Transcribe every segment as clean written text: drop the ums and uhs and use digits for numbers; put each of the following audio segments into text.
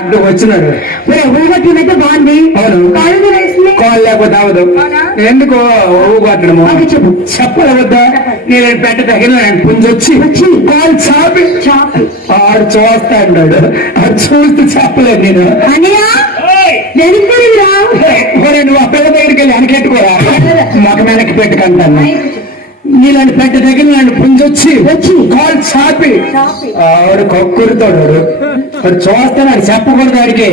అడ్డు వచ్చినాడు ఊగట్లయితే బాగుంది. అవును కాల్ లేకపోతే అవదు. ఎందుకు ఊగొట్టడము చెప్పు చెప్పలే వద్దా? నేను పెట్ట తగిన పుంజొచ్చి కాల్ చాపి ఆడు చూస్తా అన్నాడు. ఆడు చూస్తే చెప్పలేదు నేను. నువ్వు ఆ పిల్ల దగ్గరికి వెళ్ళి వెనకెట్టుకోరా, మొక్క వెనక్కి పెట్టుకుంటాను. నీలాంటి పెట్ట దగ్గర నన్ను పుంజొచ్చి కాల్ చాపి ఆడు కక్కురుతాడు. వాడు చూస్తాను, అది చెప్పకూడదు ఆడికి.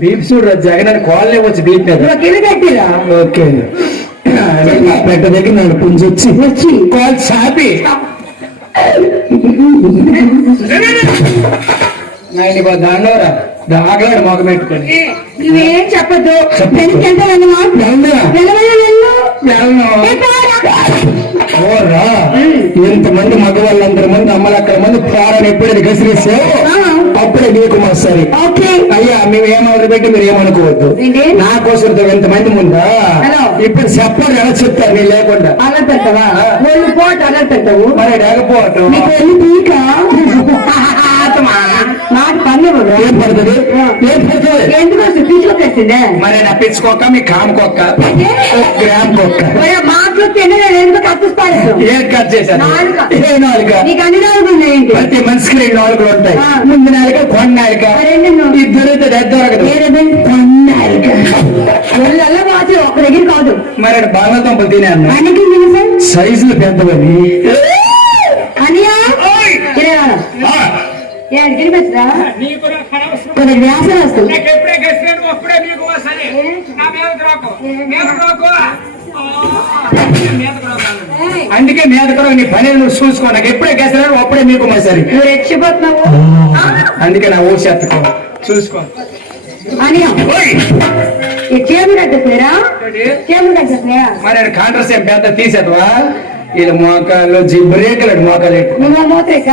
బీప్ చూడు జగన్ అని కాలనీ వచ్చి బీప్ ఓకే. పెట్ట దగ్గర నన్ను పుంజొచ్చి కాల్ చాపి దాండవరా ఆగలాడు మొగ పెట్టుకొని. నువ్వేం చెప్పద్దు. ఎంతమంది మగవాళ్ళందరి మంది అమ్మలక్కడ మంది ప్రాణాన్ని ఎప్పుడైతే గసిరేసావు అప్పుడే నీకు మోసారి. అయ్యా మేము ఏమొదలు పెట్టి మీరు ఏమనుకోవద్దు. నా కోసం ఎంతమంది ముందా ఇప్పుడు చెప్పారు ఎలా చెప్తారు నేను లేకుండా. అలా పెట్టవా పోటు అలా పెట్టవు మరి లేకపోవటం నాకు పన్ను ఏం పడుతుంది ఏం పడుతుంది. ఎందుకు తీసుకొచ్చిందే మరి నప్పించుకోక మీ కామకొక్క గ్రామ్ కొక్క మాట్లాడితే ఎందుకు కప్పిస్తాను. ఏం కట్ చేశాను? ఏ నాలుక? నీకు అన్ని నాలుగు ఉన్నాయి. ప్రతి మనిషికి 2 నాలుగులు ఉంటాయి. ముందు నాలుక కొన్నాలిక ఇద్దరు దొరకదు. కొన్నాలిక ఒళ్ళల్లా మాత్రం ఒక దగ్గర కాదు. మరి బంగాళదుంపలు తినే అన్న సైజులు పెద్దవని అనియా వ్యాసం వస్తుంది. అందుకే మీద కూడా నీ పని నువ్వు చూసుకో. నాకు ఎప్పుడే గెసరాడు అప్పుడే మీకు మసారి. నువ్వు రెచ్చిపోతున్నావు. అందుకే నా ఊసేత్తుకో చూసుకో. చేములు కట్టేసారా? చేములు కట్టేసారా? మరి కాంట్రస్ ఏం పెద్ద తీసేద్వా? వీళ్ళ మోకాలు బ్రేకులు మోకాలు మూత్రేక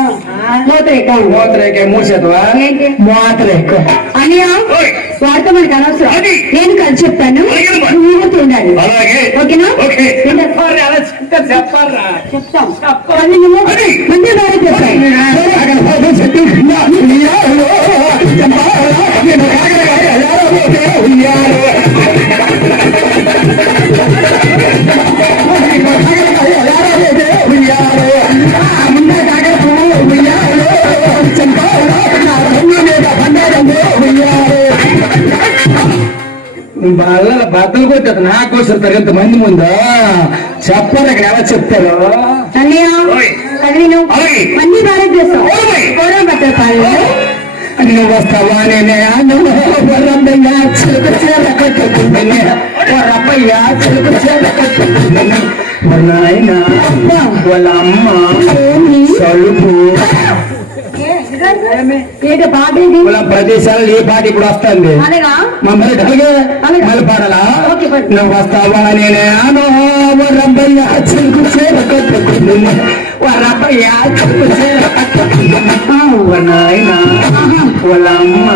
మూసేద్వా? మోతరేక అనియా వార్త మనకి అనవసరం. నేను కలిసి చెప్తాను, నువ్వు ఉండాలి. ఓకేనా? చెప్తాం ముందే బాగా బద్దలు కొట్టదు నా కోసం తగినంత మంది ముందా చెప్పారు. అక్కడ ఎలా చెప్తారు? అన్ని బాగా చేస్తావు. నువ్వు వస్తావా? చిలుక చీర కట్టుకుంటున్నా చిలుక చీర కట్టుకుంటున్నా. నాయన వాళ్ళ అమ్మ సలుపు ప్రదేశాలు ఏ పాట ఇప్పుడు వస్తుంది మమ్మల్ని మళ్ళీ పాడాలా? నువ్వు వస్తావా? నేనే రబ్బయ్య చిలుకు చీర కట్టుకుంటున్నా రబ్బయ్య చిలుకు చీర కట్టుకుంటున్నా. నాయన వాళ్ళ అమ్మ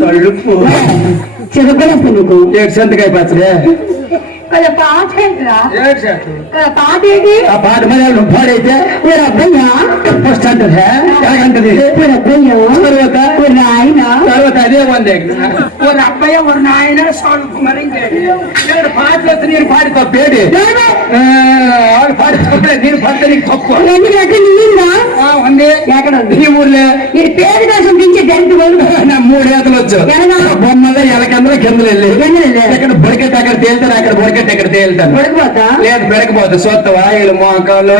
సలుపు చిరకలేస్తా నీకు సంతకాయ పచ్చడే పాట పాట ఏంటి? ఆ పాట మరి నువ్వు పాడైతే ఫస్ట్ అంటది ఎలాగంటది అబ్బయ్య ఆయన తర్వాత అదే ఉంది అబ్బాయి ఒక నాయన మరి పాట చేస్తే నేను పాడి తప్పేది ఆవిడ పాడి తప్పలే నేను పాడితే నీకు తప్పు ఉంది. ఎక్కడ ఉంది? ఈ ఊర్లో మీరు పేరు కోసం దించే జంతు 3 ఏతలు వచ్చు బొమ్మల్లో ఎలకందరూ కిందలు వెళ్ళి ఎక్కడ బొడికెట్ అక్కడ తేలుతారు, అక్కడ బొడికెట్ ఎక్కడ తేలుతారు. లేదు బెడకపోతే సొత్త వాయిలు మోకాలు